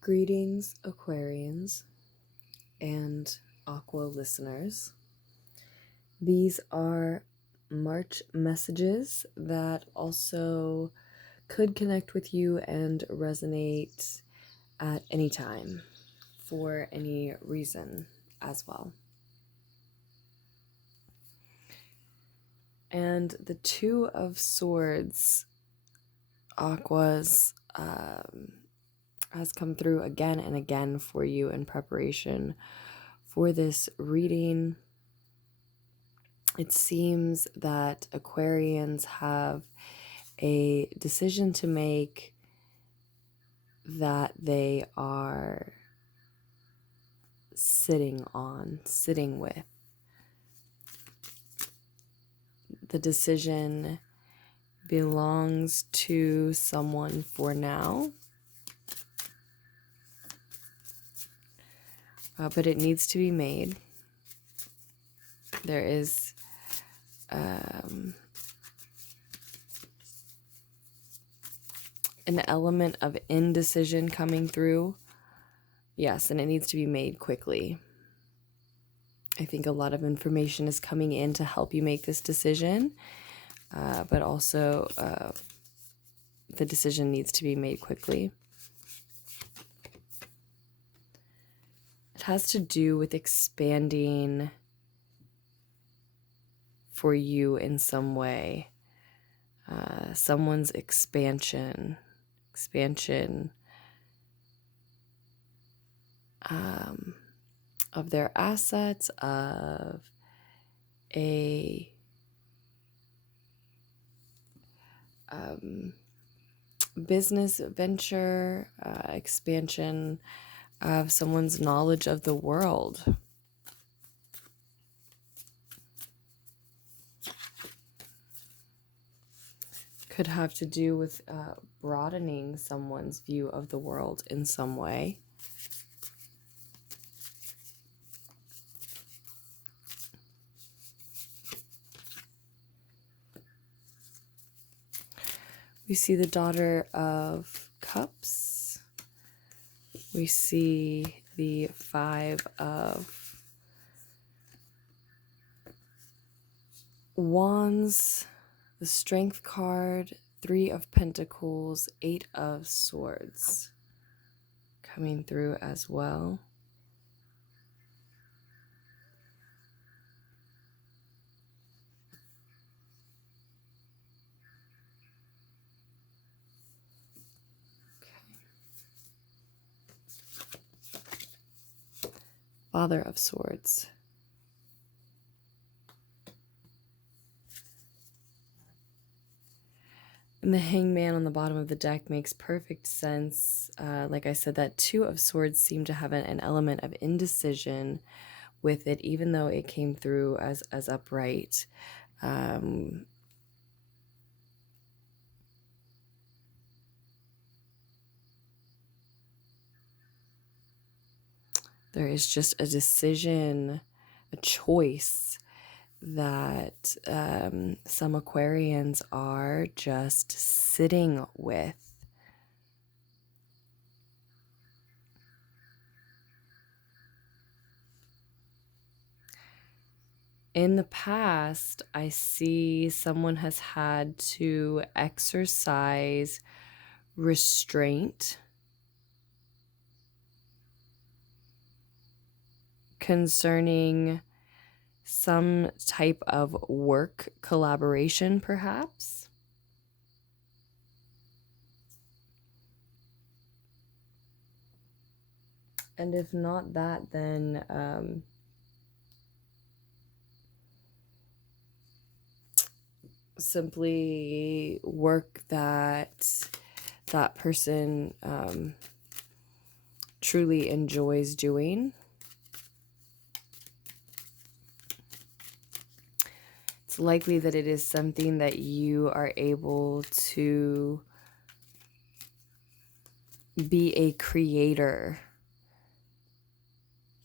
Greetings, Aquarians and Aqua listeners. These are March messages that also could connect with you and resonate at any time for any reason as well. And the Two of Swords, Aquas, has come through again and again for you in preparation for this reading. It seems that Aquarians have a decision to make that they are sitting with. The decision belongs to someone for now, but it needs to be made. There is an element of indecision coming through. Yes, and it needs to be made quickly. I think a lot of information is coming in to help you make this decision, but also the decision needs to be made quickly. It has to do with expanding for you in some way. Someone's expansion of their assets, of a business venture, expansion of someone's knowledge of the world. Could have to do with broadening someone's view of the world in some way. We see the Daughter of Cups. We see the Five of Wands, the Strength card, Three of Pentacles, Eight of Swords coming through as well. Father of Swords. And the Hangman on the bottom of the deck makes perfect sense. Like I said, that Two of Swords seemed to have an element of indecision with it, even though it came through as upright. There is just a decision, a choice that some Aquarians are just sitting with. In the past, I see someone has had to exercise restraint concerning some type of work collaboration, perhaps. And if not that, then simply work that that person truly enjoys doing. It's likely that it is something that you are able to be a creator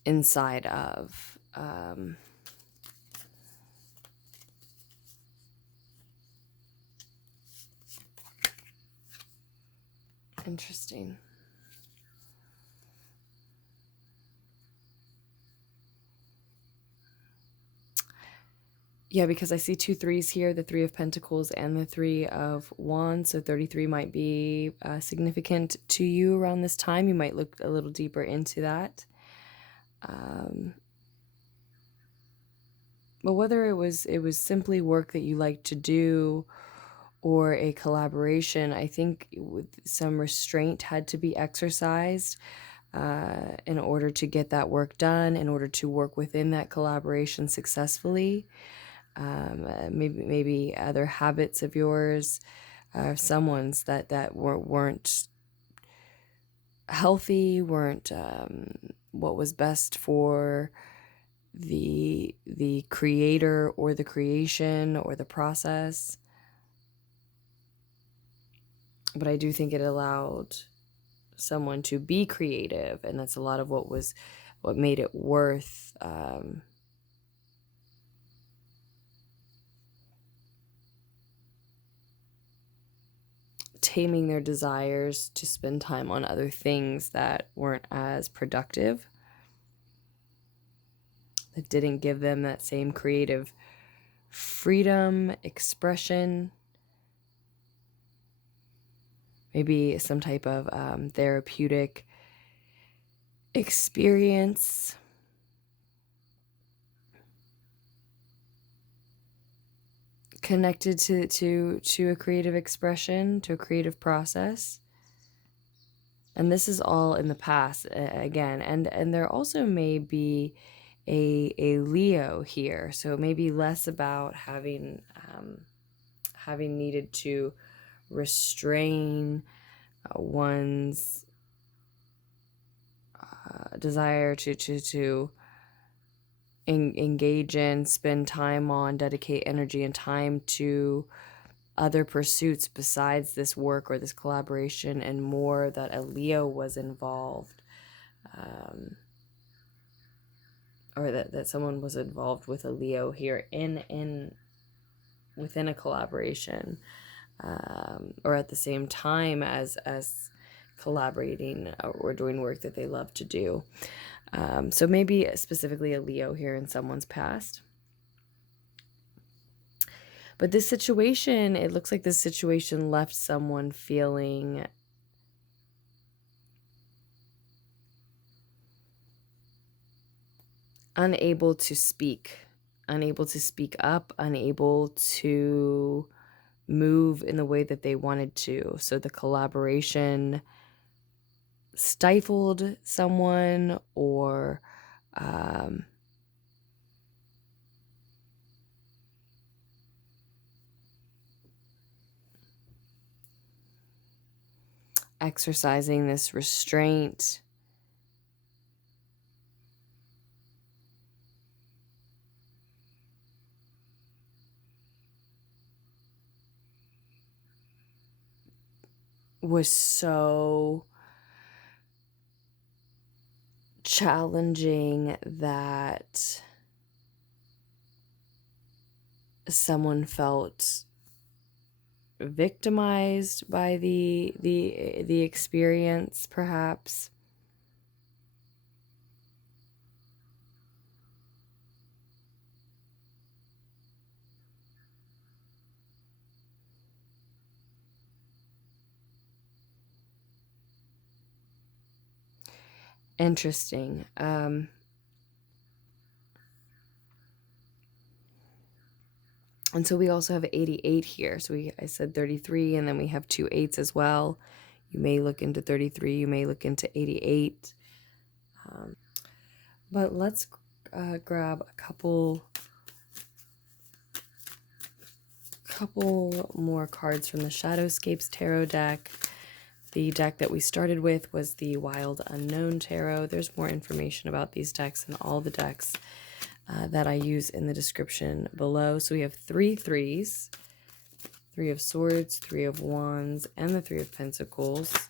inside of. Interesting. Yeah, because I see 2 threes here, the 3 of Pentacles and the 3 of Wands. So 33 might be significant to you around this time. You might look a little deeper into that. But whether it was simply work that you like to do or a collaboration, I think some restraint had to be exercised in order to get that work done, in order to work within that collaboration successfully. Maybe other habits of yours, someone's that weren't healthy, weren't what was best for the creator or the creation or the process. But I do think it allowed someone to be creative, and that's a lot of what made it worth taming their desires to spend time on other things that weren't as productive, that didn't give them that same creative freedom, expression, maybe some type of therapeutic experience. Connected to a creative expression, to a creative process. And this is all in the past again. And there also may be a Leo here. So it may be less about having needed to restrain one's desire to engage in, spend time on, dedicate energy and time to other pursuits besides this work or this collaboration, and more that a Leo was involved, or that someone was involved with a Leo here within a collaboration, or at the same time as collaborating or doing work that they love to do. So maybe specifically a Leo here in someone's past. But this situation, it looks like this situation left someone feeling unable to speak up, unable to move in the way that they wanted to. So the collaboration stifled someone, or exercising this restraint was so challenging that someone felt victimized by the experience, perhaps. Interesting. And so we also have 88 here. So I said 33, and then we have 2 8s as well. You may look into 33, you may look into 88. But let's grab a couple more cards from the Shadowscapes Tarot deck. The deck that we started with was the Wild Unknown Tarot. There's more information about these decks and all the decks that I use in the description below. So we have 3 threes, 3 of Swords, 3 of Wands, and the 3 of Pentacles.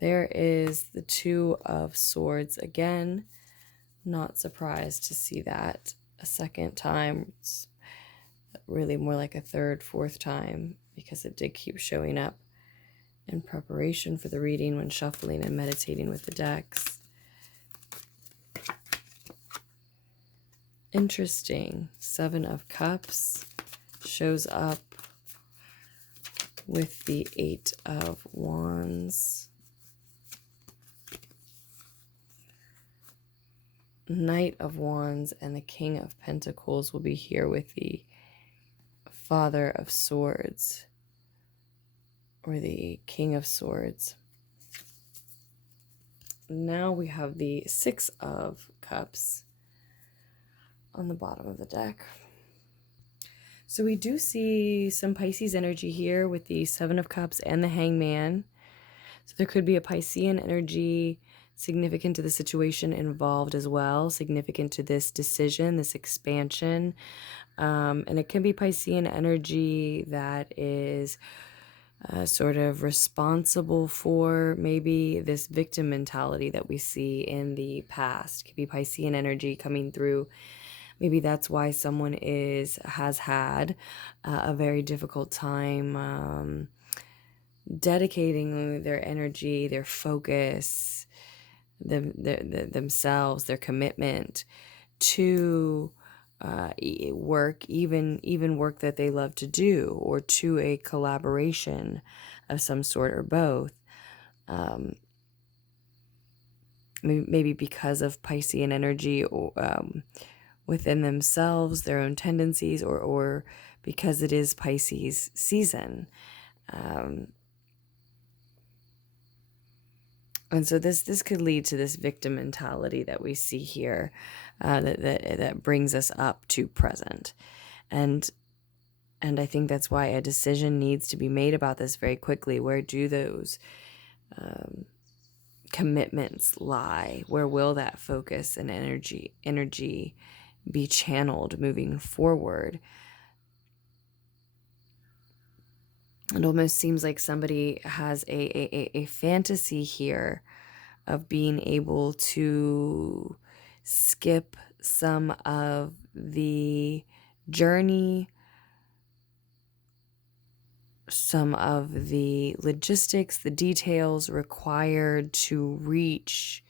There is the 2 of Swords again. Not surprised to see that a second time. It's really more like a third, fourth time, because it did keep showing up in preparation for the reading when shuffling and meditating with the decks. Interesting. 7 of Cups shows up with the 8 of Wands. Knight of Wands and the King of Pentacles will be here with the Father of Swords or the King of Swords. Now we have the 6 of Cups on the bottom of the deck. So we do see some Pisces energy here with the 7 of Cups and the Hangman. So there could be a Piscean energy significant to the situation involved as well, significant to this decision, this expansion. And it can be Piscean energy that is sort of responsible for maybe this victim mentality that we see in the past. It could be Piscean energy coming through. Maybe that's why someone has had a very difficult time dedicating their energy, their focus, themselves, their commitment to work, even work that they love to do, or to a collaboration of some sort or both. Maybe because of Piscean energy or within themselves, their own tendencies, or because it is Pisces season. And so this could lead to this victim mentality that we see here, that brings us up to present. And I think that's why a decision needs to be made about this very quickly. Where do those commitments lie? Where will that focus and energy be channeled moving forward? It almost seems like somebody has a fantasy here of being able to skip some of the journey, some of the logistics, the details required to reach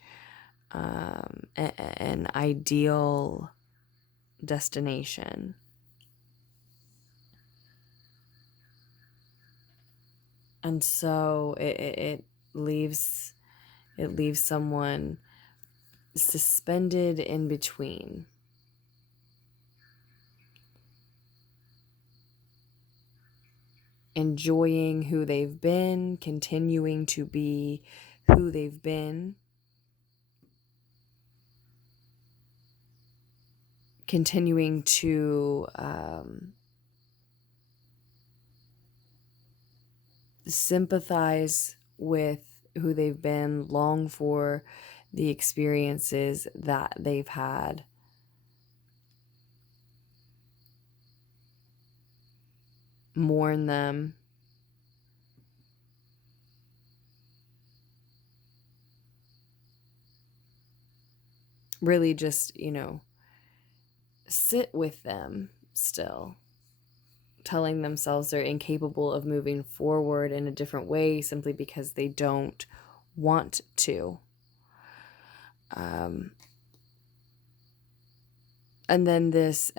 an ideal destination. And so it leaves someone suspended in between. Enjoying who they've been, continuing to be who they've been, continuing to sympathize with who they've been, long for the experiences that they've had. Mourn them. Really just, sit with them still, telling themselves they're incapable of moving forward in a different way simply because they don't want to. And then this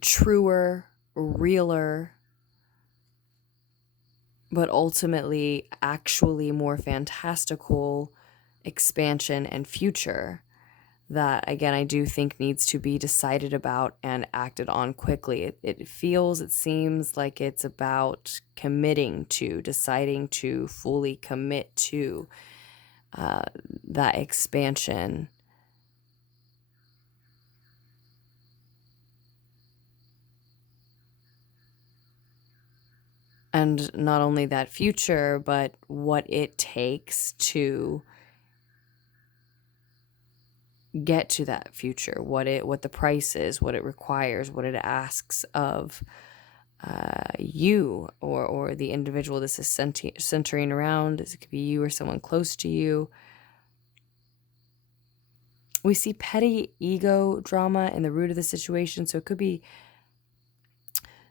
truer, realer, but ultimately actually more fantastical expansion and future that, again, I do think needs to be decided about and acted on quickly. It seems like it's about committing to, deciding to fully commit to that expansion. And not only that future, but what it takes to get to that future, what the price is, what it requires, what it asks of you or the individual this is centering around. It could be you or someone close to you. We see petty ego drama in the root of the situation, so it could be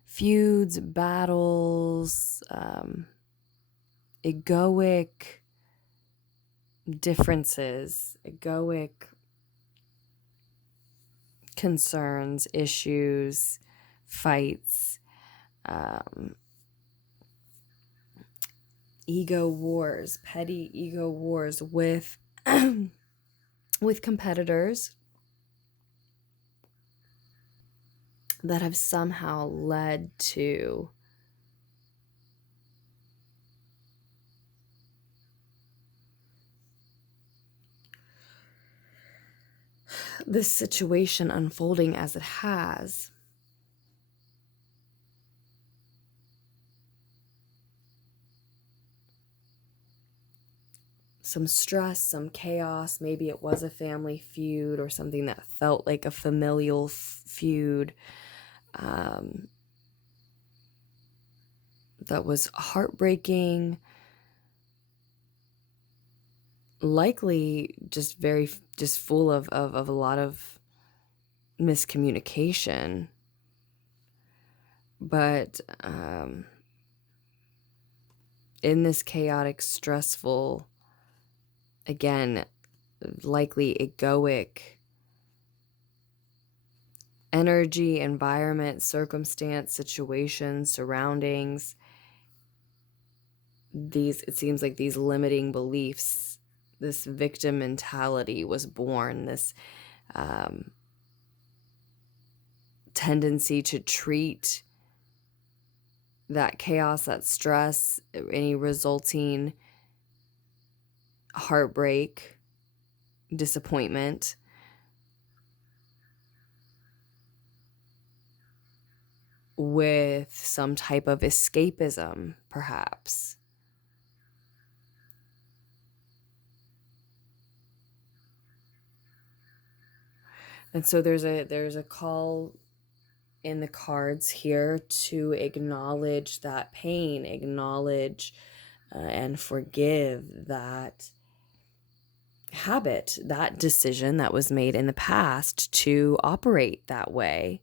feuds, battles, egoic differences, egoic concerns, issues, fights, ego wars, petty ego wars with with competitors that have somehow led to this situation unfolding as it has. Some stress, some chaos. Maybe it was a family feud or something that felt like a familial feud that was heartbreaking, likely just full of a lot of miscommunication. But in this chaotic, stressful, again, likely egoic energy, environment, circumstance, situation, surroundings, it seems like these limiting beliefs, this victim mentality was born, this tendency to treat that chaos, that stress, any resulting heartbreak, disappointment, with some type of escapism, perhaps. And so there's a call in the cards here to acknowledge that pain, acknowledge and forgive that habit, that decision that was made in the past to operate that way.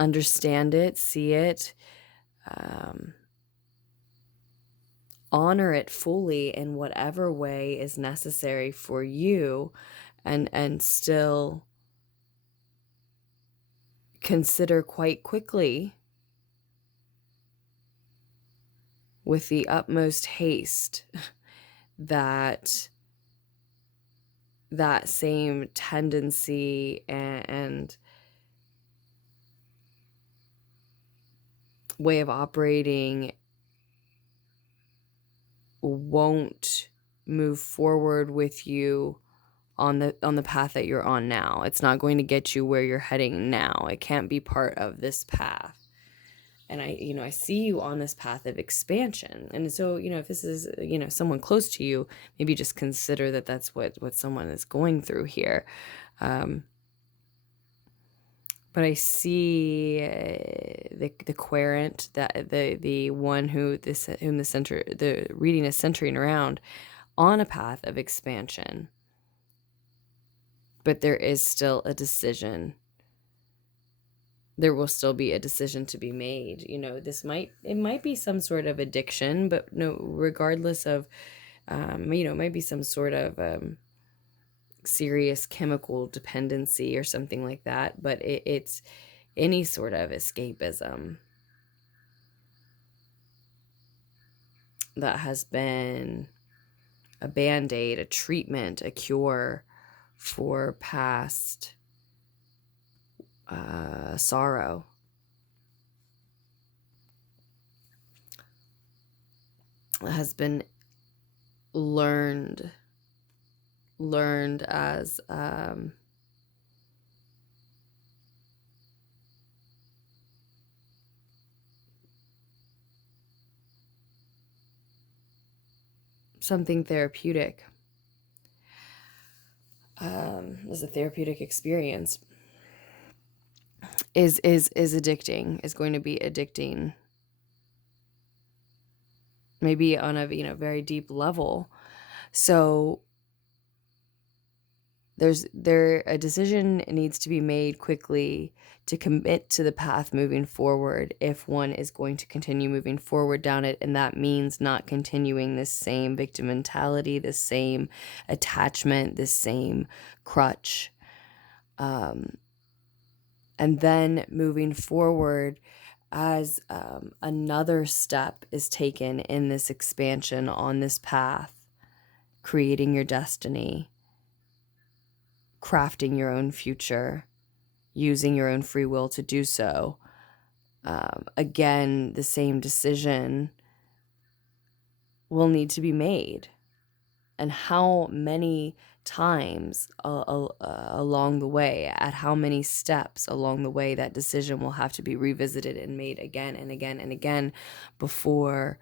Understand it, see it, honor it fully in whatever way is necessary for you, and still consider quite quickly, with the utmost haste, that same tendency and way of operating won't move forward with you on the path that you're on now. It's not going to get you where you're heading now. It can't be part of this path. And I see you on this path of expansion. And so, if this is, someone close to you, maybe just consider that that's what someone is going through here. But I see the querent, that the one whom the reading is centering around, on a path of expansion. But there is still a decision. There will still be a decision to be made. It might be some sort of addiction, but no, regardless of, it might be some sort of serious chemical dependency or something like that. But it's any sort of escapism that has been a band-aid, a treatment, a cure for past sorrow. Has been learned as something therapeutic, as a therapeutic experience, is addicting, is going to be addicting, maybe on a very deep level. So a decision needs to be made quickly to commit to the path moving forward if one is going to continue moving forward down it, and that means not continuing this same victim mentality, the same attachment, the same crutch. And then moving forward as another step is taken in this expansion on this path, creating your destiny, crafting your own future, using your own free will to do so. Again, the same decision will need to be made. And how many times along the way, at how many steps along the way, that decision will have to be revisited and made again and again and again before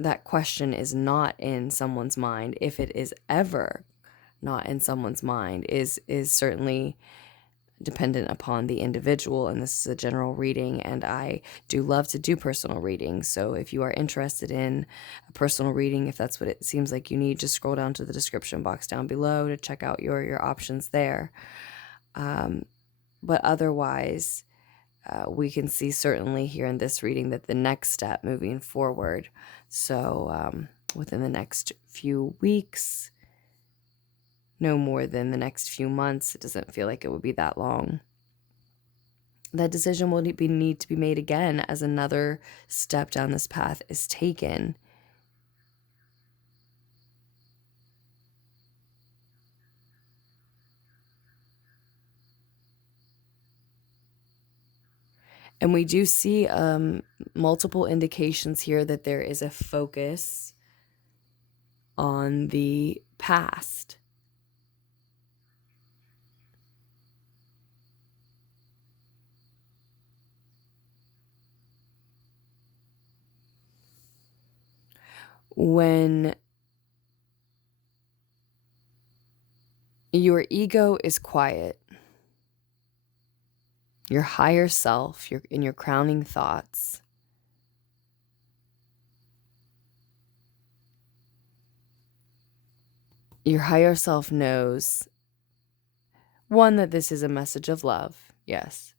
that question is not in someone's mind. If it is ever not in someone's mind, is certainly dependent upon the individual, and this is a general reading, and I do love to do personal readings. So if you are interested in a personal reading, if that's what it seems like you need, just scroll down to the description box down below to check out your options there. But otherwise, we can see certainly here in this reading that the next step moving forward, so within the next few weeks, no more than the next few months, it doesn't feel like it would be that long, that decision will need to be made again as another step down this path is taken. And we do see multiple indications here that there is a focus on the past. When your ego is quiet, your higher self, in your crowning thoughts, your higher self knows, one, that this is a message of love, yes,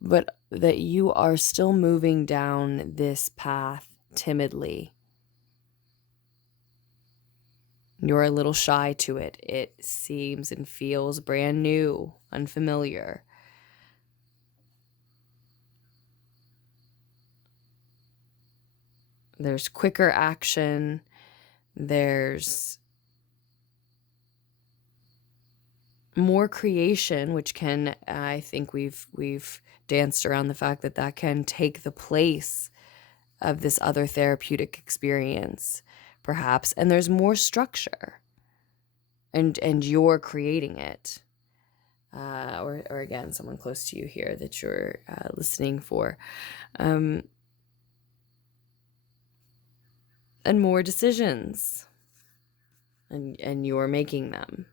but that you are still moving down this path timidly. You're a little shy to it. It seems and feels brand new, unfamiliar. There's quicker action. There's more creation, which can, I think we've danced around the fact that can take the place of this other therapeutic experience, perhaps. And there's more structure, and you're creating it. Or again, someone close to you here that you're listening for. And more decisions, and you're making them.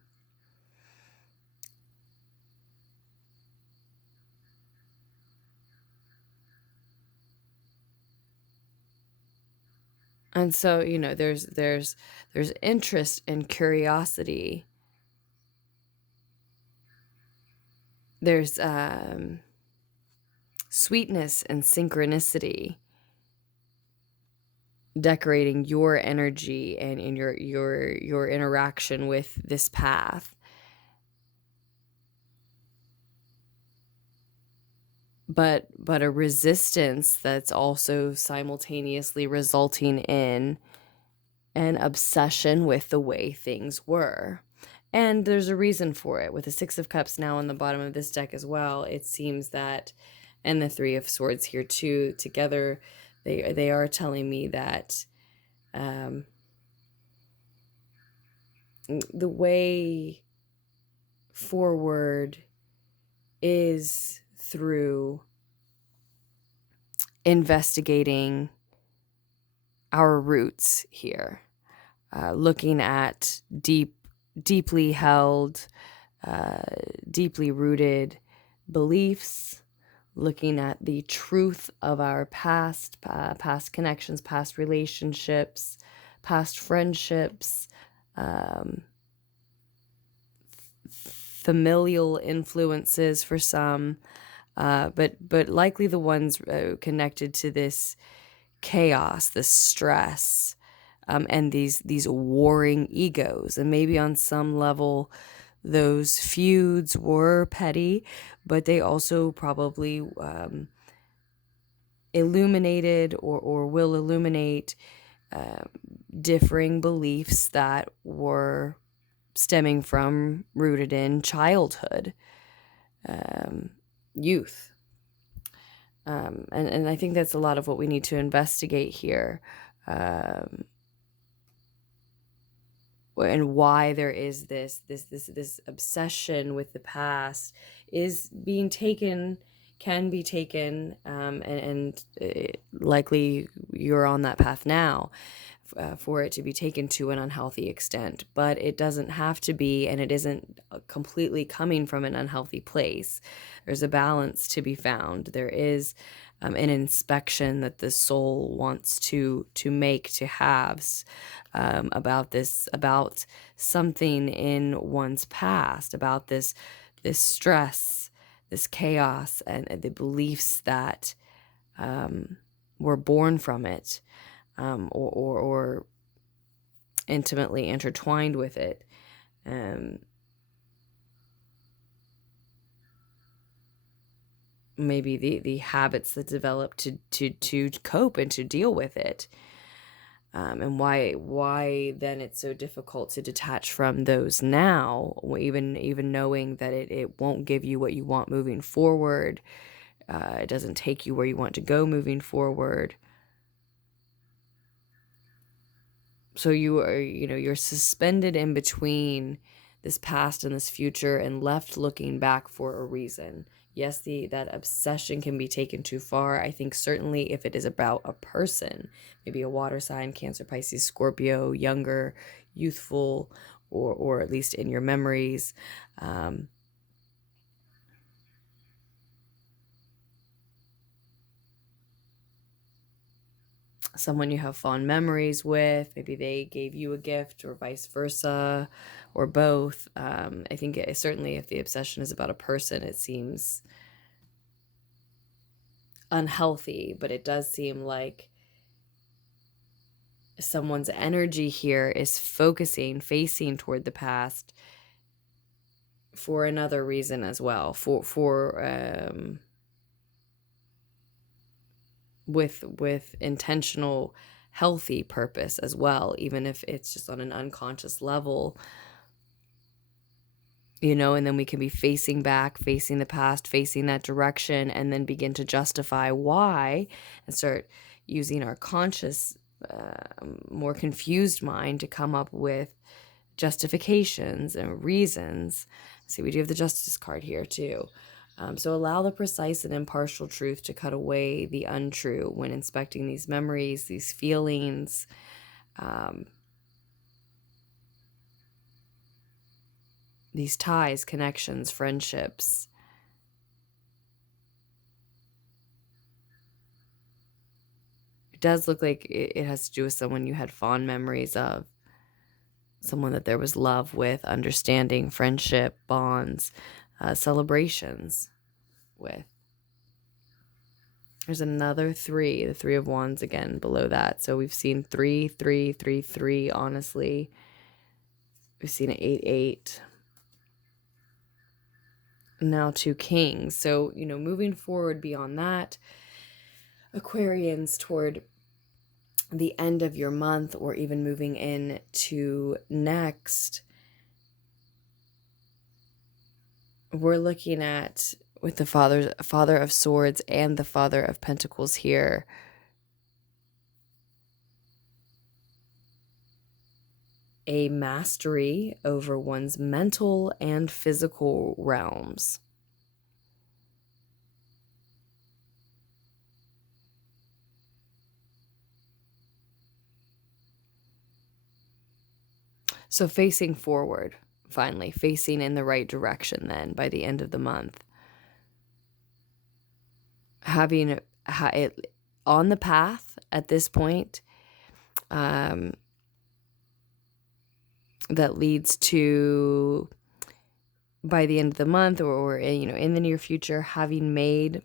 And so, there's interest and curiosity. There's sweetness and synchronicity, decorating your energy and in your interaction with this path. But a resistance that's also simultaneously resulting in an obsession with the way things were. And there's a reason for it. With the Six of Cups now on the bottom of this deck as well, it seems that, and the Three of Swords here too, together, they are telling me that the way forward is through investigating our roots here, looking at deeply held, deeply rooted beliefs, looking at the truth of our past connections, past relationships, past friendships, familial influences for some, but likely the ones connected to this chaos, this stress, and these warring egos. And maybe on some level those feuds were petty, but they also probably illuminated or will illuminate differing beliefs that were stemming from, rooted in childhood, youth. And I think that's a lot of what we need to investigate here. And why there is this obsession with the past is being taken, can be taken, and likely you're on that path now, for it to be taken to an unhealthy extent. But it doesn't have to be, and it isn't completely coming from an unhealthy place. There's a balance to be found. There is an inspection that the soul wants to make, to have, about this, about something in one's past, about this stress, this chaos, and the beliefs that were born from it, or intimately intertwined with it. Maybe the habits that develop to cope and to deal with it. And why then it's so difficult to detach from those now, even knowing that it won't give you what you want moving forward. It doesn't take you where you want to go moving forward. So you're suspended in between this past and this future, and left looking back for a reason. Yes, that obsession can be taken too far. I think certainly if it is about a person, maybe a water sign, Cancer, Pisces, Scorpio, younger, youthful, or at least in your memories. Someone you have fond memories with, maybe they gave you a gift, or vice versa, or both. I think certainly if the obsession is about a person, it seems unhealthy, but it does seem like someone's energy here is facing toward the past for another reason as well, with intentional, healthy purpose as well, even if it's just on an unconscious level, and then we can be facing back, facing the past, facing that direction, and then begin to justify why, and start using our conscious, more confused mind to come up with justifications and reasons. See, we do have the Justice card here too. So allow the precise and impartial truth to cut away the untrue when inspecting these memories, these feelings. These ties, connections, friendships. It does look like it has to do with someone you had fond memories of, someone that there was love with, understanding, friendship, bonds, celebrations with. There's another 3, the 3 of Wands again below that. So we've seen 3, 3, 3, 3, honestly. We've seen 8, 8. Now 2 Kings. So, moving forward beyond that, Aquarians, toward the end of your month, or even moving into next, we're looking at, with the Father of Swords and the Father of Pentacles here, a mastery over one's mental and physical realms. So facing forward, finally, facing in the right direction then by the end of the month. Having it on the path at this point, that leads to by the end of the month or in the near future, having made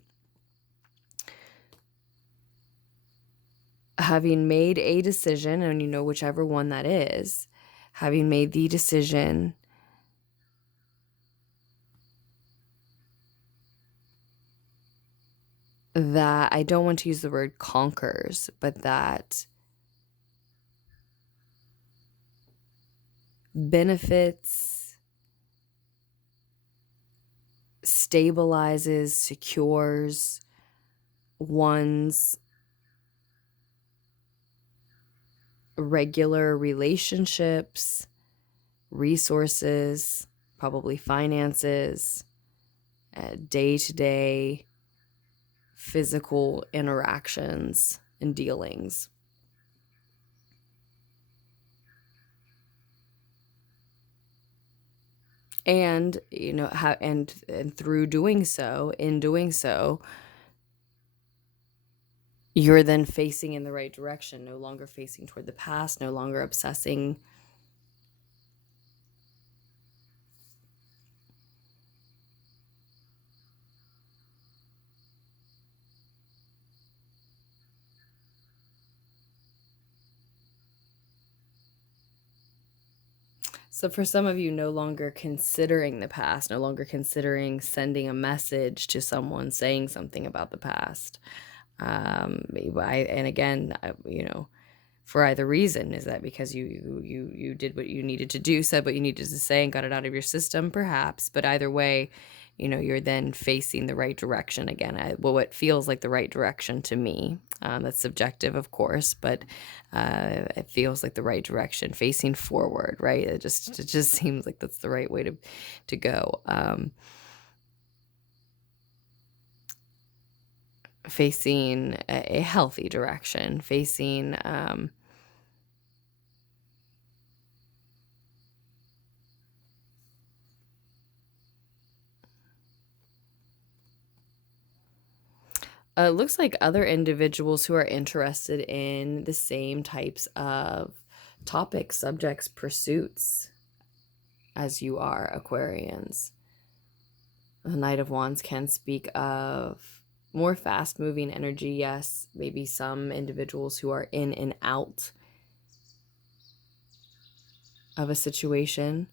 a decision, and whichever one that is, having made the decision that, I don't want to use the word conquers, but that benefits, stabilizes, secures one's regular relationships, resources, probably finances, day-to-day physical interactions and dealings. And and through doing so, you're then facing in the right direction, no longer facing toward the past, no longer obsessing. So for some of you, no longer considering the past, no longer considering sending a message to someone saying something about the past. And again, for either reason, is that because you did what you needed to do, said what you needed to say, and got it out of your system, perhaps. But either way, you're then facing the right direction again. What feels like the right direction to me. That's subjective, of course, but it feels like the right direction, facing forward, right? It just seems like that's the right way to go. Facing a healthy direction, facing it looks like other individuals who are interested in the same types of topics, subjects, pursuits as you are, Aquarians. The Knight of Wands can speak of more fast-moving energy, yes. Maybe some individuals who are in and out of a situation,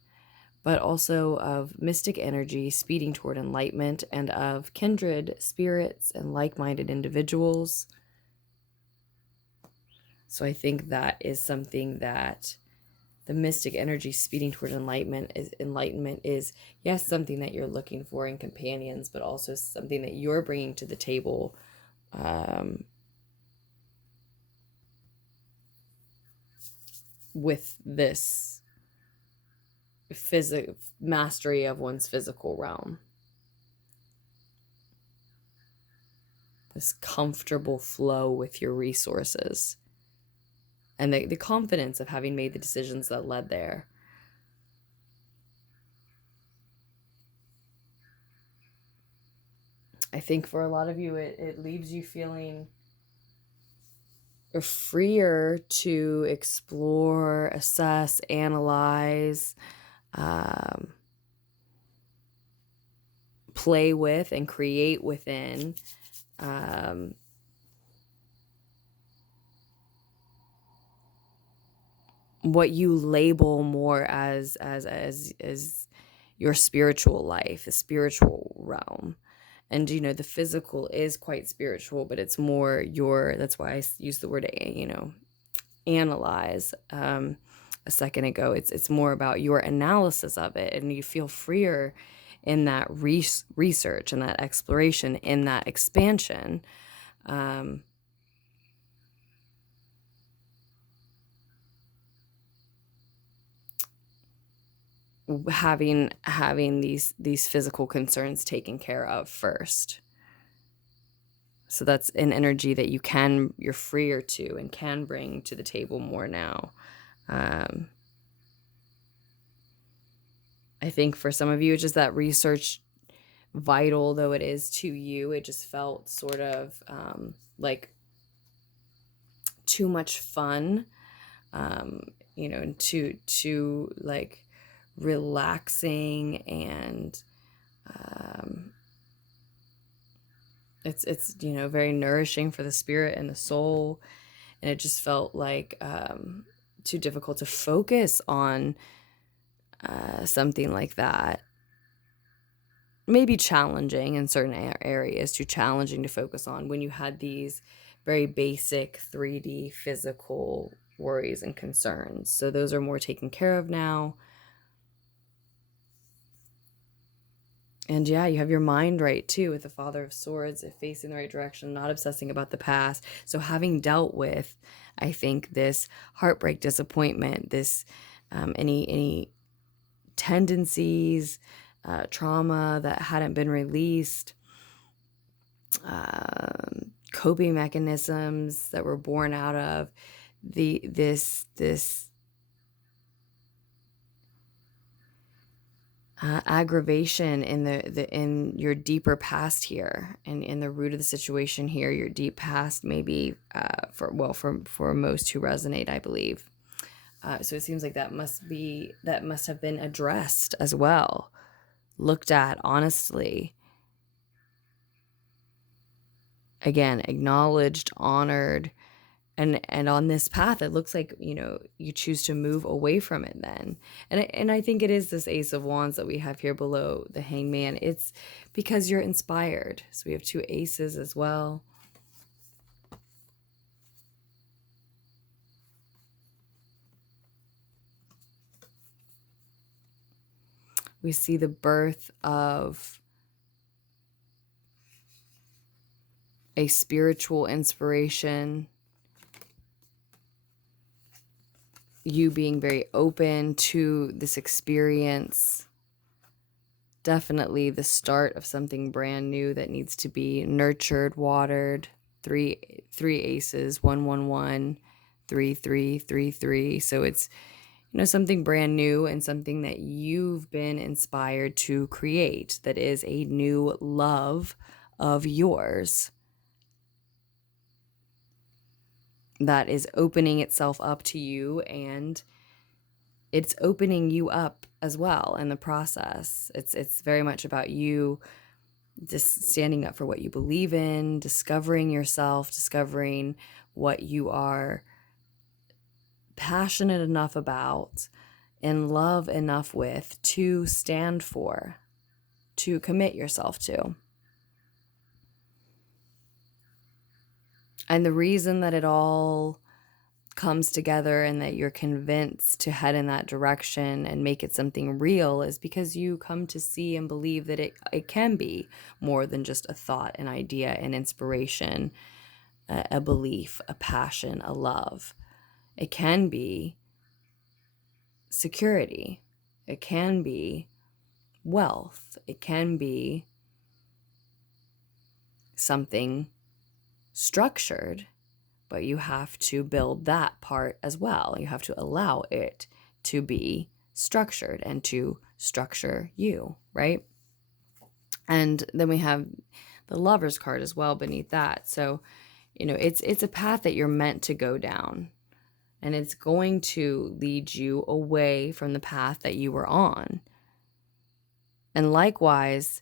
but also of mystic energy speeding toward enlightenment, and of kindred spirits and like-minded individuals. So I think that is something that the mystic energy speeding toward enlightenment is, yes, something that you're looking for in companions, but also something that you're bringing to the table with this mastery of one's physical realm. This comfortable flow with your resources. And the confidence of having made the decisions that led there. I think for a lot of you, it leaves you feeling freer to explore, assess, analyze, play with, and create within what you label more as your spiritual life, the spiritual realm. And the physical is quite spiritual, but it's more that's why I use the word analyze a second ago. It's more about your analysis of it, and you feel freer in that research and that exploration, in that expansion. Having these physical concerns taken care of first. So that's an energy that you're freer to and can bring to the table more now. I think for some of you, it's just that research, vital though it is to you, it just felt sort of like too much fun, and too like relaxing, and it's very nourishing for the spirit and the soul. And it just felt like too difficult to focus on something like that. Maybe challenging in certain areas, too challenging to focus on when you had these very basic 3D physical worries and concerns. So those are more taken care of now. And yeah, you have your mind right too, with the Father of Swords, facing the right direction, not obsessing about the past. So having dealt with, I think, this heartbreak, disappointment, this any tendencies, trauma that hadn't been released, coping mechanisms that were born out of this aggravation in in your deeper past here, and in the root of the situation here, your deep past, maybe for most who resonate, I believe. So it seems like that must have been addressed as well, looked at honestly, again, acknowledged, honored. And on this path, it looks like, you choose to move away from it then. And I think it is this Ace of Wands that we have here below the Hangman. It's because you're inspired. So we have 2 aces as well. We see the birth of a spiritual inspiration, you being very open to this experience. Definitely the start of something brand new that needs to be nurtured, watered. 3 aces, 111, 3333. So it's something brand new, and something that you've been inspired to create, that is a new love of yours, that is opening itself up to you, and it's opening you up as well in the process. It's very much about you just standing up for what you believe in, discovering yourself, discovering what you are passionate enough about, in love enough with, to stand for, to commit yourself to. And the reason that it all comes together and that you're convinced to head in that direction and make it something real is because you come to see and believe that it can be more than just a thought, an idea, an inspiration, a belief, a passion, a love. It can be security. It can be wealth. It can be something structured, but you have to build that part as well. You have to allow it to be structured and to structure you, right? And then we have the Lover's card as well beneath that. So, it's a path that you're meant to go down, and it's going to lead you away from the path that you were on. And likewise,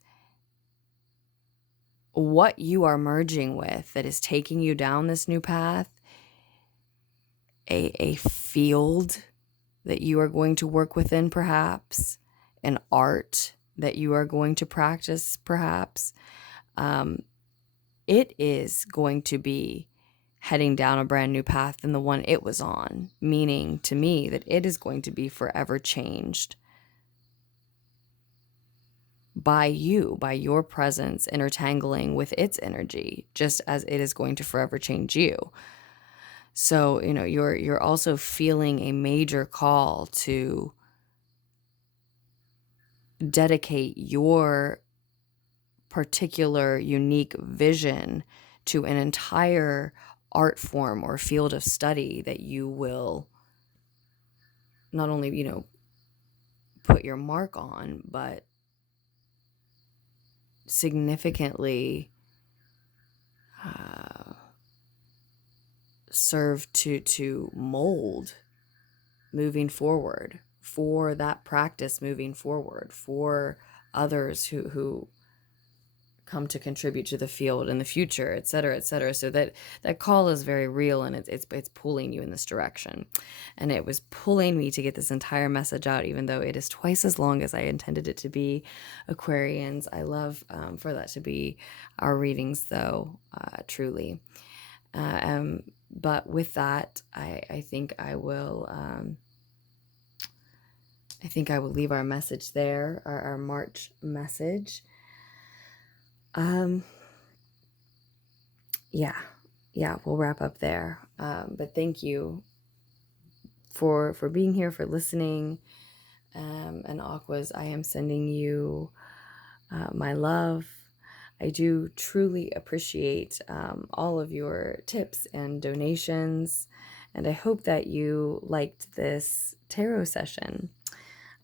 what you are merging with that is taking you down this new path, a field that you are going to work within, perhaps, an art that you are going to practice, perhaps, it is going to be heading down a brand new path than the one it was on, meaning to me that it is going to be forever changed by you, by your presence intertangling with its energy, just as it is going to forever change you. So, you're also feeling a major call to dedicate your particular unique vision to an entire art form or field of study that you will not only, put your mark on, but significantly serve to mold moving forward for that practice moving forward, for others who come to contribute to the field in the future, et cetera, et cetera. So that call is very real, and it's pulling you in this direction. And it was pulling me to get this entire message out, even though it is twice as long as I intended it to be. Aquarians, I love for that to be our readings, though, truly. But with that, I think I will leave our message there, our March message. Yeah, we'll wrap up there. But thank you for being here, for listening. And Aquas, I am sending you my love. I do truly appreciate all of your tips and donations, and I hope that you liked this tarot session.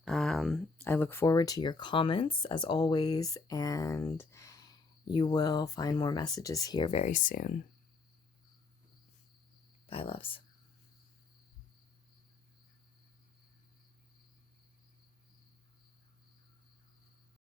I look forward to your comments as always, and you will find more messages here very soon. Bye, loves.